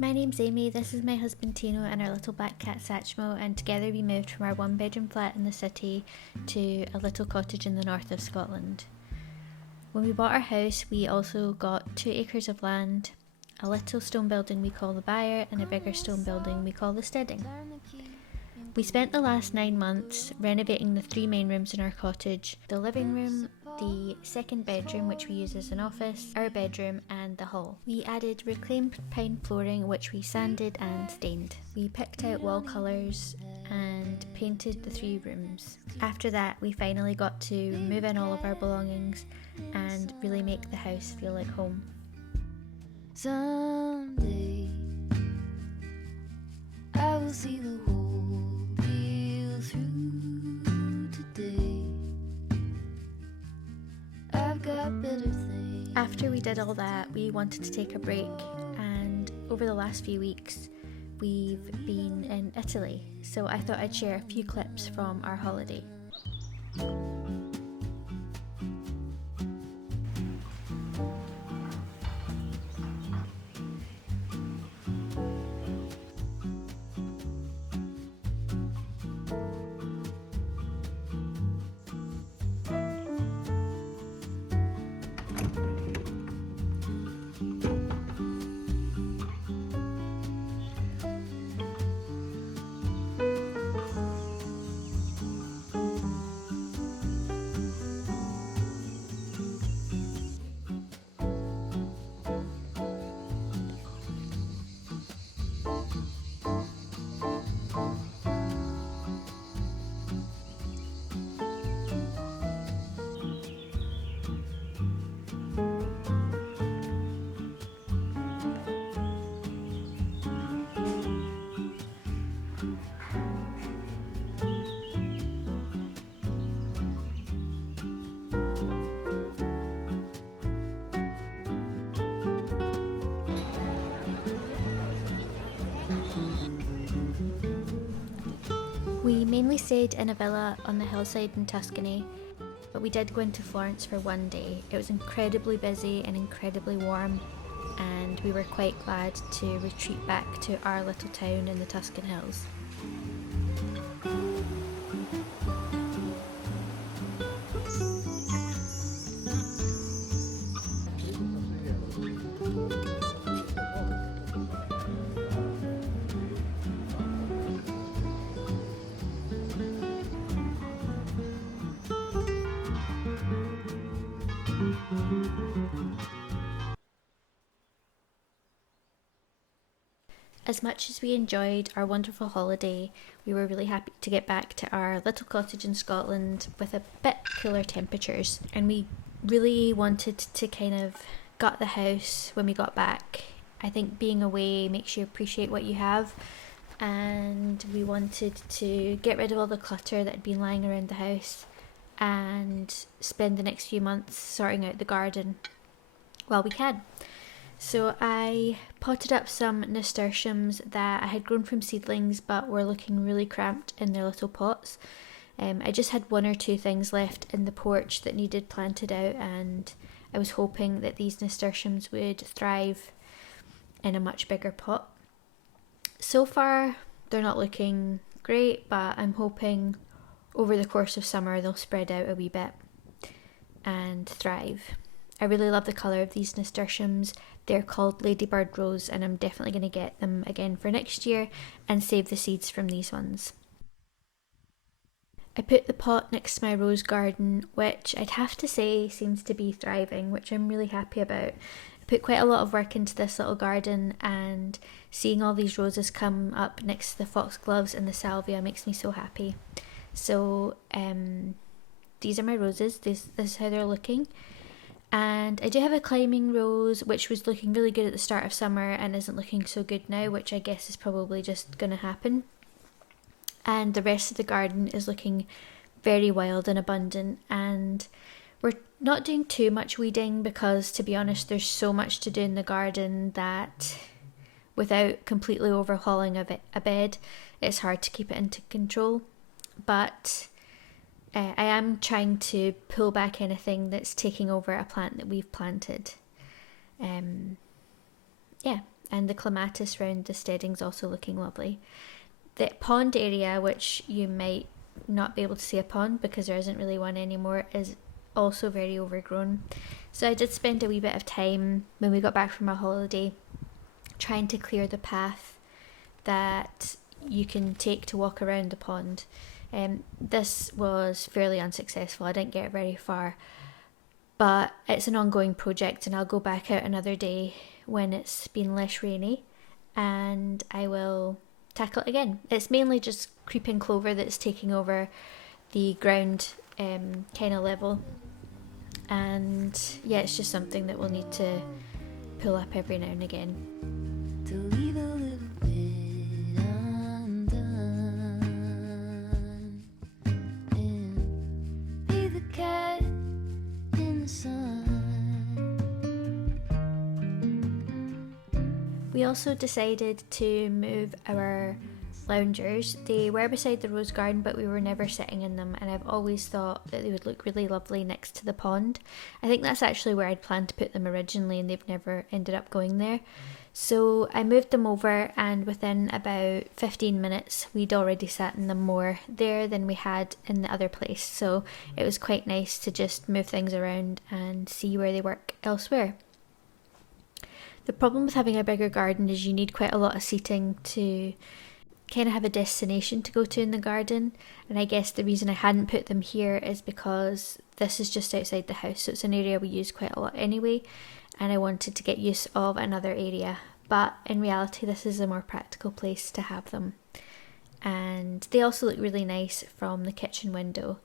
My name's Amy, this is my husband Tino and our little black cat Satchmo, and together we moved from our one-bedroom flat in the city to a little cottage in the north of Scotland. When we bought our house, we also got 2 acres of land, a little stone building we call the byre, and a bigger stone building we call the steading. We spent the last 9 months renovating the 3 main rooms in our cottage: the living room, the second bedroom which we use as an office, our bedroom and the hall. We added reclaimed pine flooring which we sanded and stained. We picked out wall colours and painted the 3 rooms. After that we finally got to move in all of our belongings and really make the house feel like home. Someday I will see the whole deal through. Today I've got better things. After we did all that, we wanted to take a break, and over the last few weeks we've been in Italy, so I thought I'd share a few clips from our holiday. We mainly stayed in a villa on the hillside in Tuscany, but we did go into Florence for one day. It was incredibly busy and incredibly warm, and we were quite glad to retreat back to our little town in the Tuscan hills. As much as we enjoyed our wonderful holiday, we were really happy to get back to our little cottage in Scotland with a bit cooler temperatures, and we really wanted to kind of gut the house when we got back. I think being away makes you appreciate what you have, and we wanted to get rid of all the clutter that had been lying around the house and spend the next few months sorting out the garden while we can. So I potted up some nasturtiums that I had grown from seedlings but were looking really cramped in their little pots. I just had 1 or 2 things left in the porch that needed planted out, and I was hoping that these nasturtiums would thrive in a much bigger pot. So far they're not looking great, but I'm hoping over the course of summer they'll spread out a wee bit and thrive. I really love the colour of these nasturtiums. They're called Ladybird Rose, and I'm definitely going to get them again for next year and save the seeds from these ones. I put the pot next to my rose garden, which I'd have to say seems to be thriving, which I'm really happy about. I put quite a lot of work into this little garden, and seeing all these roses come up next to the foxgloves and the salvia makes me so happy. So these are my roses. This is how they're looking. And I do have a climbing rose which was looking really good at the start of summer and isn't looking so good now, which I guess is probably just going to happen. And the rest of the garden is looking very wild and abundant, and we're not doing too much weeding because, to be honest, there's so much to do in the garden that without completely overhauling a bed, it's hard to keep it into control. But I am trying to pull back anything that's taking over a plant that we've planted. and the clematis round the steading's also looking lovely. The pond area, which you might not be able to see a pond because there isn't really one anymore, is also very overgrown. So I did spend a wee bit of time when we got back from our holiday trying to clear the path that you can take to walk around the pond. This was fairly unsuccessful. I didn't get very far, but it's an ongoing project and I'll go back out another day when it's been less rainy and I will tackle it again. It's mainly just creeping clover that's taking over the ground kind of level, and yeah, it's just something that we'll need to pull up every now and again. To leave a little bit undone and be the cat in the sun. We also decided to move our loungers. They were beside the rose garden, but we were never sitting in them, and I've always thought that they would look really lovely next to the pond. I think that's actually where I'd planned to put them originally, and they've never ended up going there. So I moved them over, and within about 15 minutes we'd already sat in them more there than we had in the other place. So it was quite nice to just move things around and see where they work elsewhere. The problem with having a bigger garden is you need quite a lot of seating to kind of have a destination to go to in the garden, and I guess the reason I hadn't put them here is because this is just outside the house, so it's an area we use quite a lot anyway, and I wanted to get use of another area, but in reality this is a more practical place to have them. And they also look really nice from the kitchen window.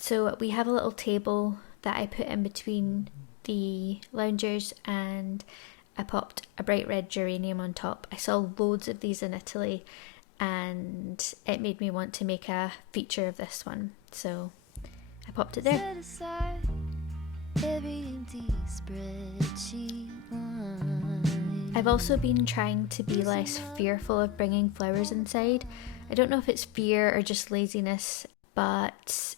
So we have a little table that I put in between the loungers, and I popped a bright red geranium on top. I saw loads of these in Italy and it made me want to make a feature of this one, so I popped it there. Set aside every empty spreadsheet line. I've also been trying to be less fearful of bringing flowers inside. I don't know if it's fear or just laziness, but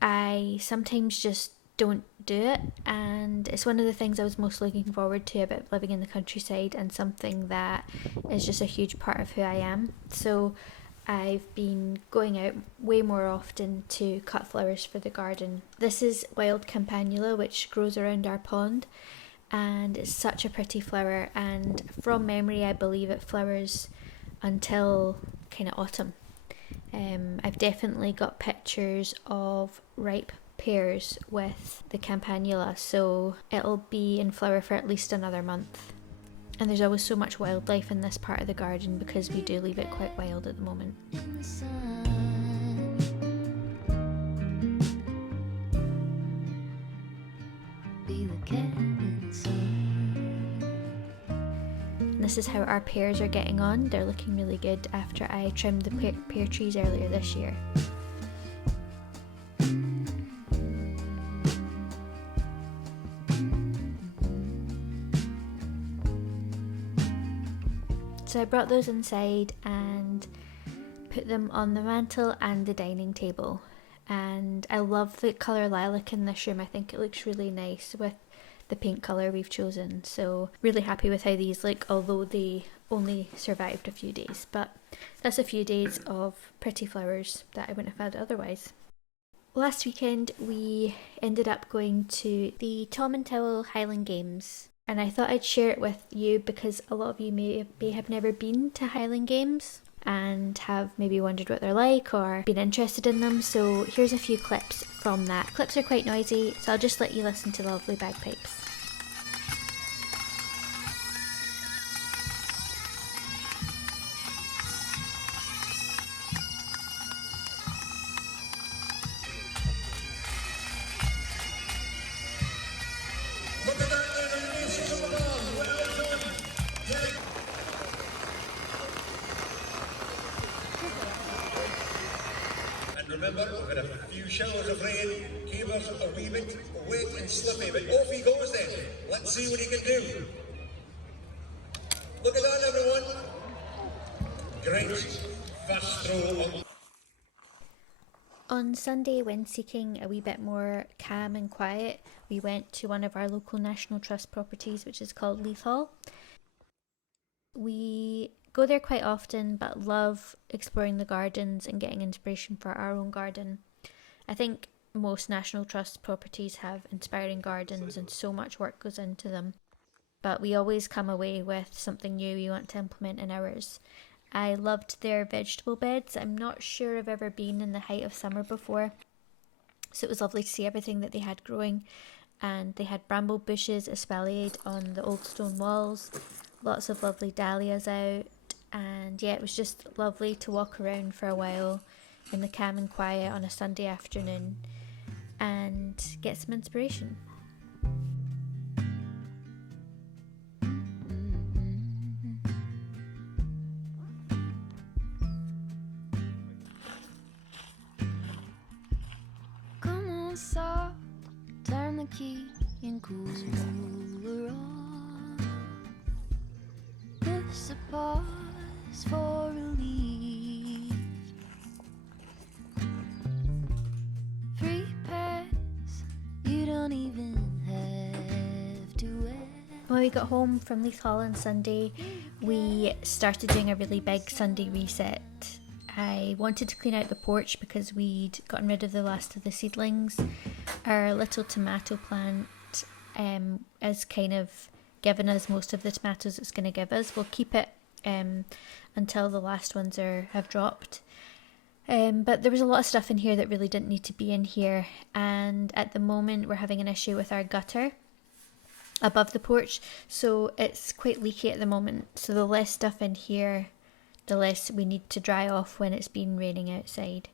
I sometimes just don't do it, and it's one of the things I was most looking forward to about living in the countryside, and something that is just a huge part of who I am. So I've been going out way more often to cut flowers for the garden. This is wild campanula, which grows around our pond, and it's such a pretty flower, and from memory I believe it flowers until kind of autumn. I've definitely got pictures of ripe pears with the campanula, so it'll be in flower for at least another month. And there's always so much wildlife in this part of the garden because we do leave it quite wild at the moment. In the sun. Be the cat in the sun. And this is how our pears are getting on. They're looking really good after I trimmed the pear trees earlier this year. So I brought those inside and put them on the mantle and the dining table. And I love the colour lilac in this room. I think it looks really nice with the paint colour we've chosen. So really happy with how these look, although they only survived a few days. But that's a few days of pretty flowers that I wouldn't have had otherwise. Last weekend we ended up going to the Tom and Towel Highland Games. And I thought I'd share it with you because a lot of you may have never been to Highland Games and have maybe wondered what they're like or been interested in them. So here's a few clips from that. Clips are quite noisy, so I'll just let you listen to the lovely bagpipes. Remember, we've had a few showers of rain, Keeper's a wee bit wet and slippy, but off he goes then. Let's see what he can do. Look at that, everyone. Great first throw. On Sunday, when seeking a wee bit more calm and quiet, we went to one of our local National Trust properties, which is called Leith Hall. We go there quite often, but love exploring the gardens and getting inspiration for our own garden. I think most National Trust properties have inspiring gardens and so much work goes into them, but we always come away with something new we want to implement in ours. I loved their vegetable beds. I'm not sure I've ever been in the height of summer before, so it was lovely to see everything that they had growing. And they had bramble bushes espaliered on the old stone walls, lots of lovely dahlias out, and yeah, it was just lovely to walk around for a while in the calm and quiet on a Sunday afternoon and get some inspiration. Come on, soft, turn the key and cooler on. Push the pause for relief. Free pass, you don't even have to ask. When we got home from Leith Hall on Sunday, we started doing a really big Sunday reset. I wanted to clean out the porch because we'd gotten rid of the last of the seedlings. Our little tomato plant is kind of given us most of the tomatoes it's going to give us. We'll keep it until the last ones have dropped. But there was a lot of stuff in here that really didn't need to be in here, and at the moment we're having an issue with our gutter above the porch, so it's quite leaky at the moment. So the less stuff in here, the less we need to dry off when it's been raining outside,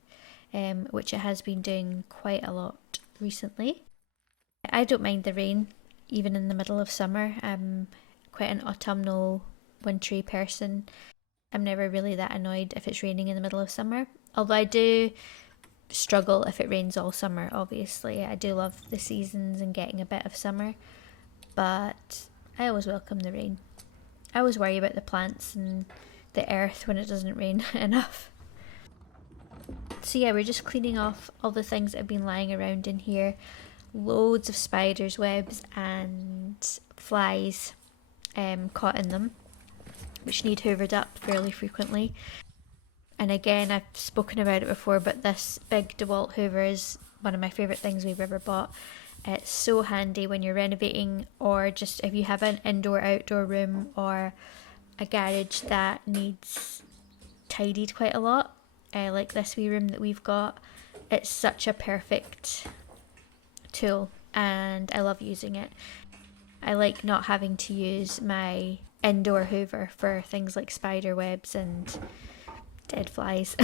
which it has been doing quite a lot recently. I don't mind the rain, even in the middle of summer. I'm quite an autumnal, wintry person. I'm never really that annoyed if it's raining in the middle of summer. Although I do struggle if it rains all summer, obviously. I do love the seasons and getting a bit of summer, but I always welcome the rain. I always worry about the plants and the earth when it doesn't rain enough. So yeah, we're just cleaning off all the things that have been lying around in here. Loads of spiders' webs and flies caught in them, which need hoovered up fairly frequently. And again, I've spoken about it before, but this big DeWalt Hoover is one of my favourite things we've ever bought. It's so handy when you're renovating, or just if you have an indoor-outdoor room or a garage that needs tidied quite a lot, like this wee room that we've got. It's such a perfect tool and I love using it. I like not having to use my indoor hoover for things like spider webs and dead flies.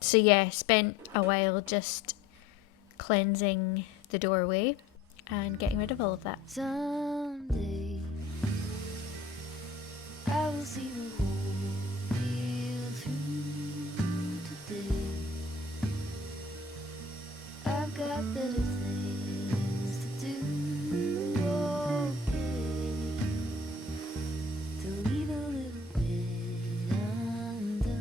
So yeah, spent a while just cleansing the doorway and getting rid of all of that. Someday I will see the whole deal through today. I've got better things to do. Okay, to leave a little bit undone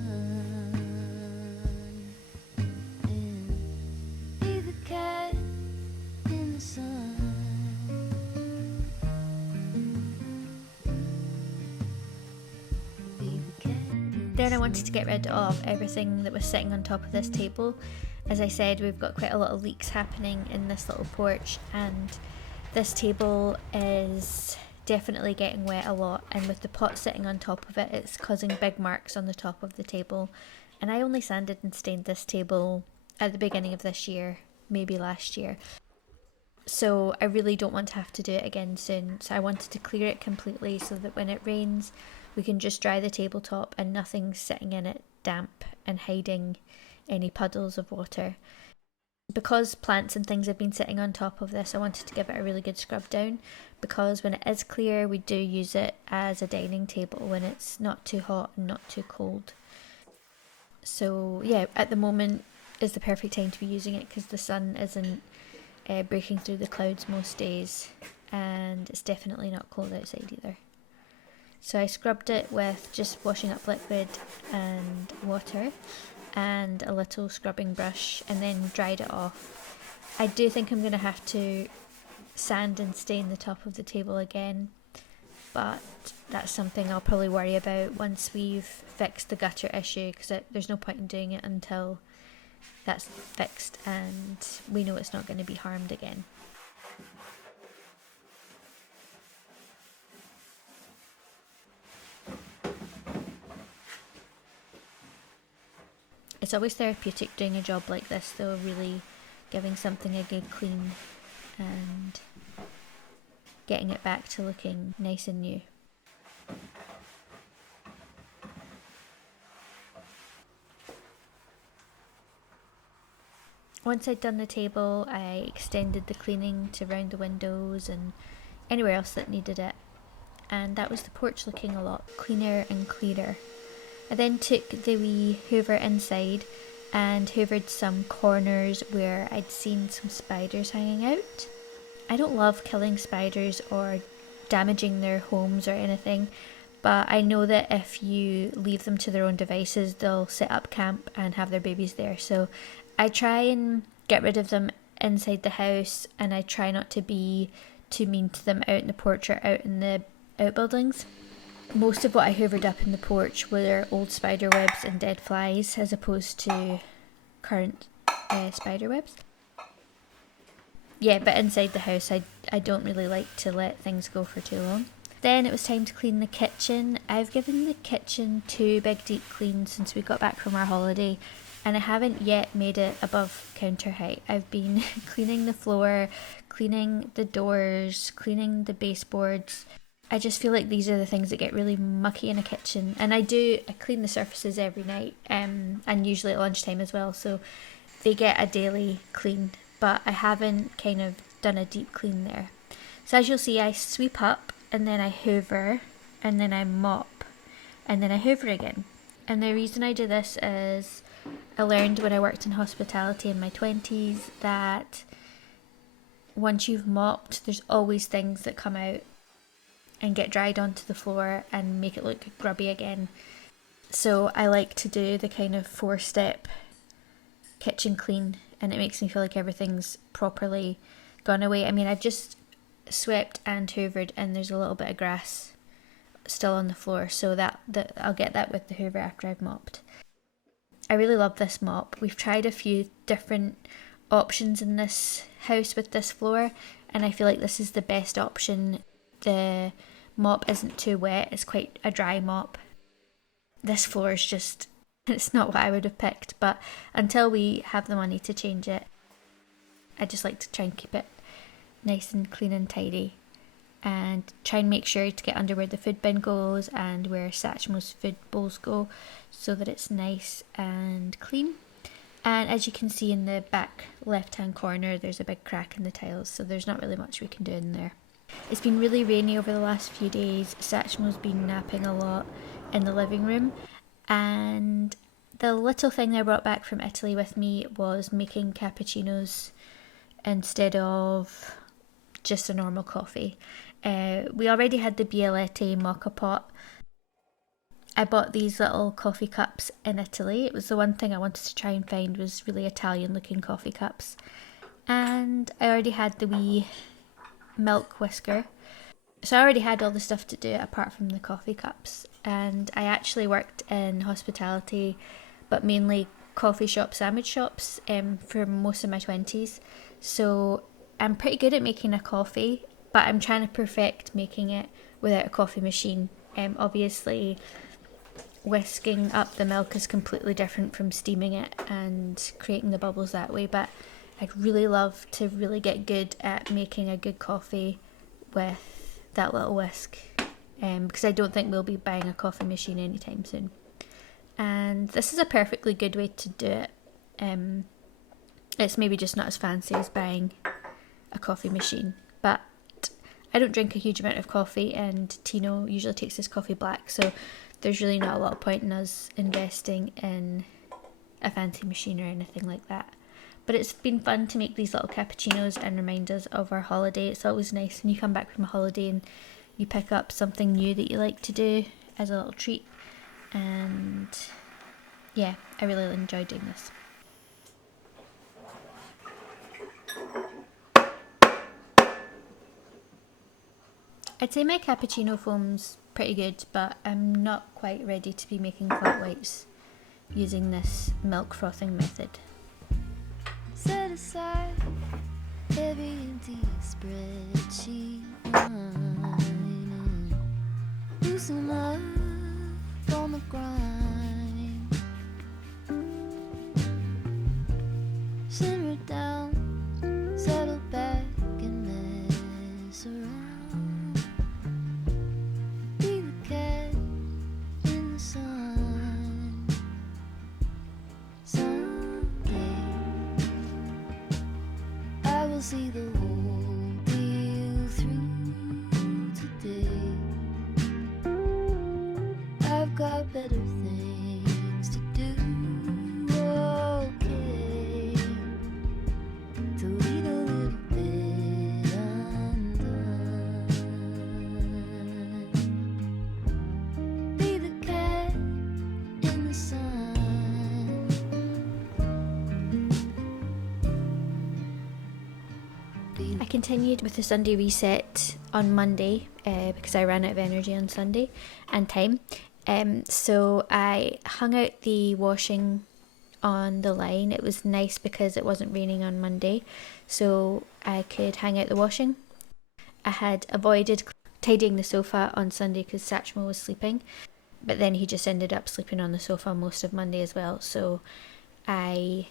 and be the cat in the sun. Then I wanted to get rid of everything that was sitting on top of this table. As I said, we've got quite a lot of leaks happening in this little porch, and this table is definitely getting wet a lot, and with the pot sitting on top of it, it's causing big marks on the top of the table. And I only sanded and stained this table at the beginning of this year, maybe last year. So I really don't want to have to do it again soon. So I wanted to clear it completely so that when it rains, we can just dry the tabletop and nothing's sitting in it damp and hiding any puddles of water. Because plants and things have been sitting on top of this, I wanted to give it a really good scrub down, because when it is clear, we do use it as a dining table when it's not too hot and not too cold. So yeah, at the moment is the perfect time to be using it because the sun isn't breaking through the clouds most days, and it's definitely not cold outside either. So I scrubbed it with just washing up liquid and water and a little scrubbing brush, and then dried it off. I do think I'm going to have to sand and stain the top of the table again, but that's something I'll probably worry about once we've fixed the gutter issue, because there's no point in doing it until that's fixed and we know it's not going to be harmed again. It's always therapeutic doing a job like this though, really giving something a good clean and getting it back to looking nice and new. Once I'd done the table, I extended the cleaning to round the windows and anywhere else that needed it, and that was the porch looking a lot cleaner and clearer. I then took the wee hoover inside and hoovered some corners where I'd seen some spiders hanging out. I don't love killing spiders or damaging their homes or anything, but I know that if you leave them to their own devices, they'll set up camp and have their babies there. So I try and get rid of them inside the house, and I try not to be too mean to them out in the porch or out in the outbuildings. Most of what I hoovered up in the porch were old spider webs and dead flies, as opposed to current spider webs. Yeah, but inside the house I don't really like to let things go for too long. Then it was time to clean the kitchen. I've given the kitchen 2 big deep cleans since we got back from our holiday, and I haven't yet made it above counter height. I've been cleaning the floor, cleaning the doors, cleaning the baseboards. I just feel like these are the things that get really mucky in a kitchen, and I clean the surfaces every night, and usually at lunchtime as well, so they get a daily clean, but I haven't kind of done a deep clean there. So as you'll see, I sweep up, and then I hoover, and then I mop, and then I hoover again. And the reason I do this is I learned when I worked in hospitality in my 20s that once you've mopped, there's always things that come out and get dried onto the floor and make it look grubby again. So I like to do the kind of 4-step kitchen clean, and it makes me feel like everything's properly gone away. I mean, I've just swept and hoovered, and there's a little bit of grass still on the floor, so that I'll get that with the hoover after I've mopped. I really love this mop. We've tried a few different options in this house with this floor, and I feel like this is the best option. The mop isn't too wet, it's quite a dry mop. This floor is just, it's not what I would have picked, but until we have the money to change it, I just like to try and keep it nice and clean and tidy, and try and make sure to get under where the food bin goes and where Satchmo's food bowls go, so that it's nice and clean. And as you can see in the back left hand corner, there's a big crack in the tiles, so there's not really much we can do in there. It's been really rainy over the last few days. Satchmo's been napping a lot in the living room, and the little thing I brought back from Italy with me was making cappuccinos instead of just a normal coffee. We already had the Bialetti mocha pot. I bought these little coffee cups in Italy. It was the one thing I wanted to try and find, was really Italian looking coffee cups. And I already had the wee milk whisker. So I already had all the stuff to do it apart from the coffee cups. And I actually worked in hospitality, but mainly coffee shop, sandwich shops, for most of my 20s. So I'm pretty good at making a coffee, but I'm trying to perfect making it without a coffee machine. Obviously, whisking up the milk is completely different from steaming it and creating the bubbles that way, but I'd really love to really get good at making a good coffee with that little whisk, because I don't think we'll be buying a coffee machine anytime soon. And this is a perfectly good way to do it. It's maybe just not as fancy as buying a coffee machine, but I don't drink a huge amount of coffee, and Tino usually takes his coffee black, so there's really not a lot of point in us investing in a fancy machine or anything like that. But it's been fun to make these little cappuccinos and remind us of our holiday. It's always nice when you come back from a holiday and you pick up something new that you like to do as a little treat. And yeah, I really enjoy doing this. I'd say my cappuccino foam's pretty good, but I'm not quite ready to be making flat whites using this milk frothing method. Set aside every empty spreadsheet line. Loosen up on the grind. Simmer down, settle back and mess around. Be the cat in the sun. Someday I will see the whole deal through today. I've got better things to do. Okay, to lead a little bit undone. Be the cat in the sun. I continued with the Sunday reset on Monday because I ran out of energy on Sunday and time. So I hung out the washing on the line. It was nice because it wasn't raining on Monday, so I could hang out the washing. I had avoided tidying the sofa on Sunday because Satchmo was sleeping, but then he just ended up sleeping on the sofa most of Monday as well, so I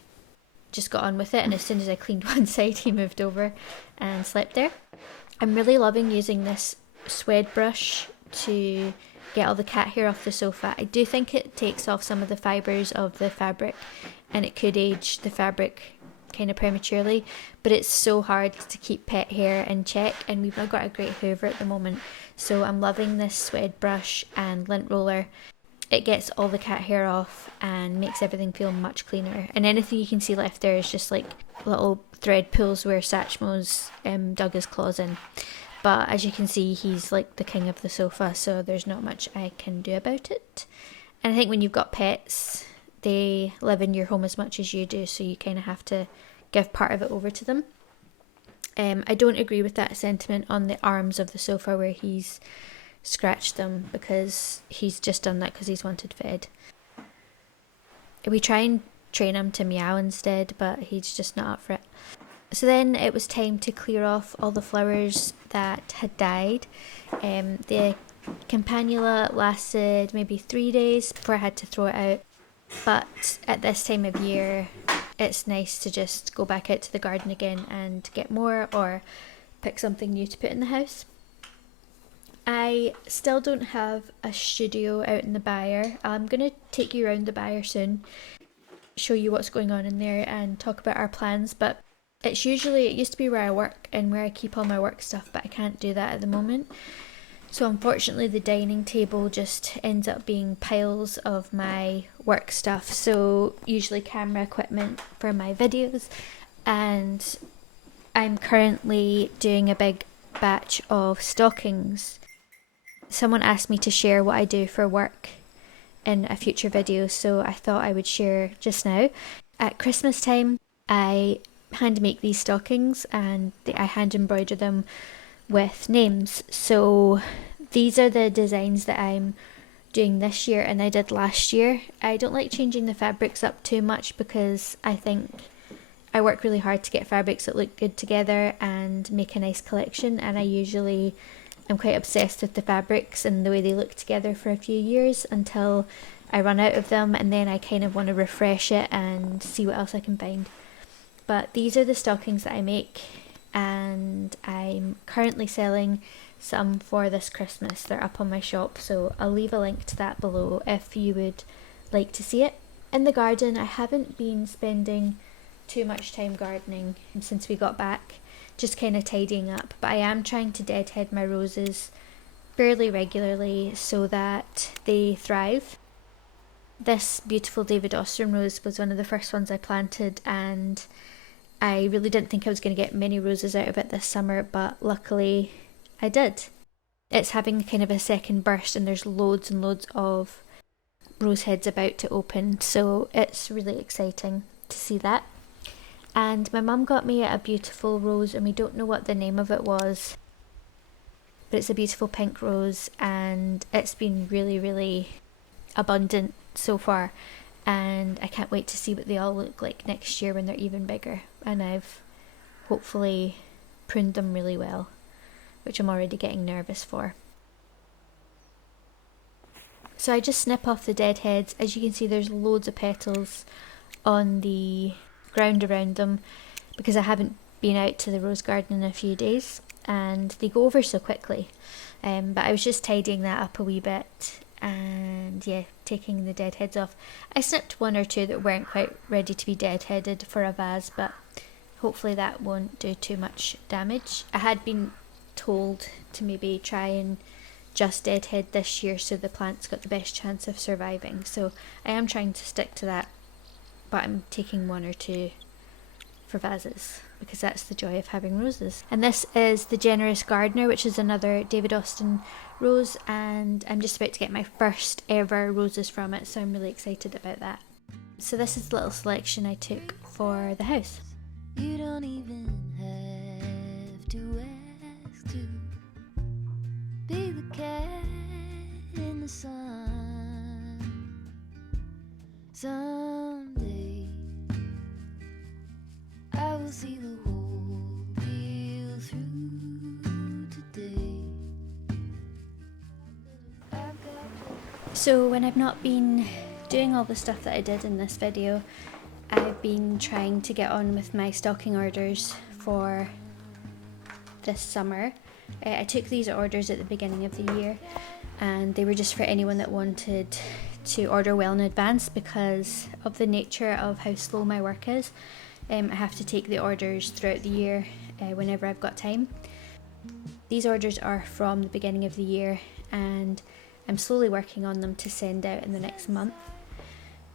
just got on with it, and as soon as I cleaned one side, he moved over and slept there. I'm really loving using this suede brush to get all the cat hair off the sofa. I do think it takes off some of the fibres of the fabric, and it could age the fabric kind of prematurely, but it's so hard to keep pet hair in check, and we've not got a great hoover at the moment, so I'm loving this suede brush and lint roller. It gets all the cat hair off and makes everything feel much cleaner. And anything you can see left there is just like little thread pools where Satchmo's dug his claws in. But as you can see, he's like the king of the sofa, so there's not much I can do about it. And I think when you've got pets, they live in your home as much as you do, so you kind of have to give part of it over to them. I don't agree with that sentiment on the arms of the sofa where he's scratched them, because he's just done that because he's wanted fed. We try and train him to meow instead, but he's just not up for it. So then it was time to clear off all the flowers that had died. The campanula lasted maybe 3 days before I had to throw it out, but at this time of year it's nice to just go back out to the garden again and get more, or pick something new to put in the house. I still don't have a studio out in the byre. I'm going to take you around the byre soon, show you what's going on in there and talk about our plans, but it used to be where I work and where I keep all my work stuff, but I can't do that at the moment. So unfortunately the dining table just ends up being piles of my work stuff, so usually camera equipment for my videos, and I'm currently doing a big batch of stockings. Someone asked me to share what I do for work in a future video, so I thought I would share just now. At Christmas time, I hand make these stockings and I hand embroider them with names. So these are the designs that I'm doing this year and I did last year. I don't like changing the fabrics up too much because I think I work really hard to get fabrics that look good together and make a nice collection, and I'm quite obsessed with the fabrics and the way they look together for a few years until I run out of them, and then I kind of want to refresh it and see what else I can find. But these are the stockings that I make, and I'm currently selling some for this Christmas. They're up on my shop, so I'll leave a link to that below if you would like to see it. In the garden, I haven't been spending too much time gardening since we got back, just kind of tidying up, but I am trying to deadhead my roses fairly regularly so that they thrive. This beautiful David Austin rose was one of the first ones I planted, and I really didn't think I was going to get many roses out of it this summer, but luckily I did. It's having kind of a second burst and there's loads and loads of rose heads about to open, so it's really exciting to see that. And my mum got me a beautiful rose, and we don't know what the name of it was. but it's a beautiful pink rose and it's been really abundant so far, and I can't wait to see what they all look like next year when they're even bigger, and I've hopefully pruned them really well, which I'm already getting nervous for. So I just snip off the dead heads. As you can see, there's loads of petals on the ground around them because I haven't been out to the rose garden in a few days and they go over so quickly. But I was just tidying that up a wee bit and yeah, taking the dead heads off. I snipped one or two that weren't quite ready to be dead-headed for a vase, but hopefully that won't do too much damage. I had been told to maybe try and just deadhead this year so the plant's got the best chance of surviving, so I am trying to stick to that, but I'm taking one or two for vases because that's the joy of having roses. And this is the Generous Gardener, which is another David Austin rose, and I'm just about to get my first ever roses from it, so I'm really excited about that. So this is the little selection I took for the house. You don't even have to ask to be the cat in the sun. Someday I will see the whole deal through today. So when I've not been doing all the stuff that I did in this video, I've been trying to get on with my stocking orders for this summer. I took these orders at the beginning of the year and they were just for anyone that wanted to order well in advance because of the nature of how slow my work is. I have to take the orders throughout the year whenever I've got time. These orders are from the beginning of the year and I'm slowly working on them to send out in the next month.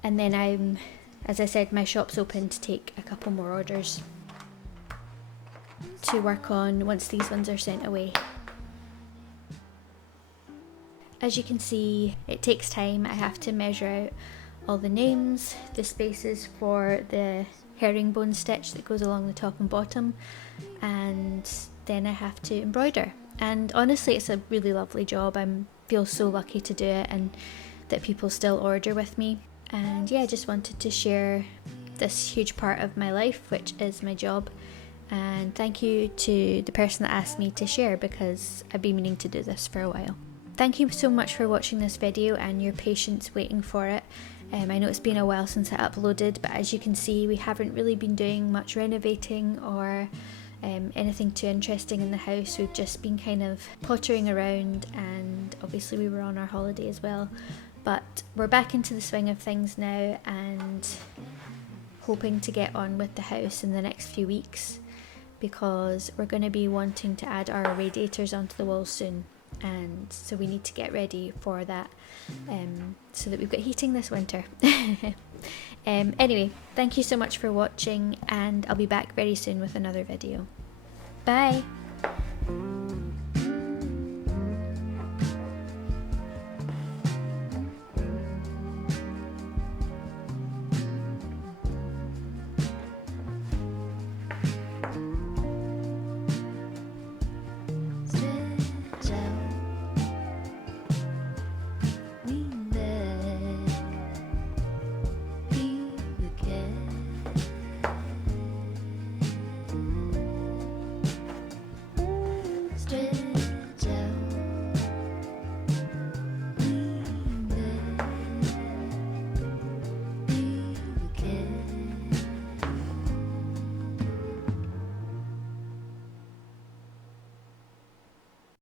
And then as I said, my shop's open to take a couple more orders to work on once these ones are sent away. As you can see, it takes time. I have to measure out all the names, the spaces for the herringbone stitch that goes along the top and bottom, and then I have to embroider. And honestly, it's a really lovely job. I feel so lucky to do it and that people still order with me. And yeah, I just wanted to share this huge part of my life, which is my job. And thank you to the person that asked me to share because I've been meaning to do this for a while. Thank you so much for watching this video and your patience waiting for it. I know it's been a while since I uploaded, but as you can see, we haven't really been doing much renovating or anything too interesting in the house. We've just been kind of pottering around, and obviously we were on our holiday as well. But we're back into the swing of things now and hoping to get on with the house in the next few weeks because we're going to be wanting to add our radiators onto the wall soon, and so we need to get ready for that so that we've got heating this winter. Anyway, thank you so much for watching and I'll be back very soon with another video. Bye!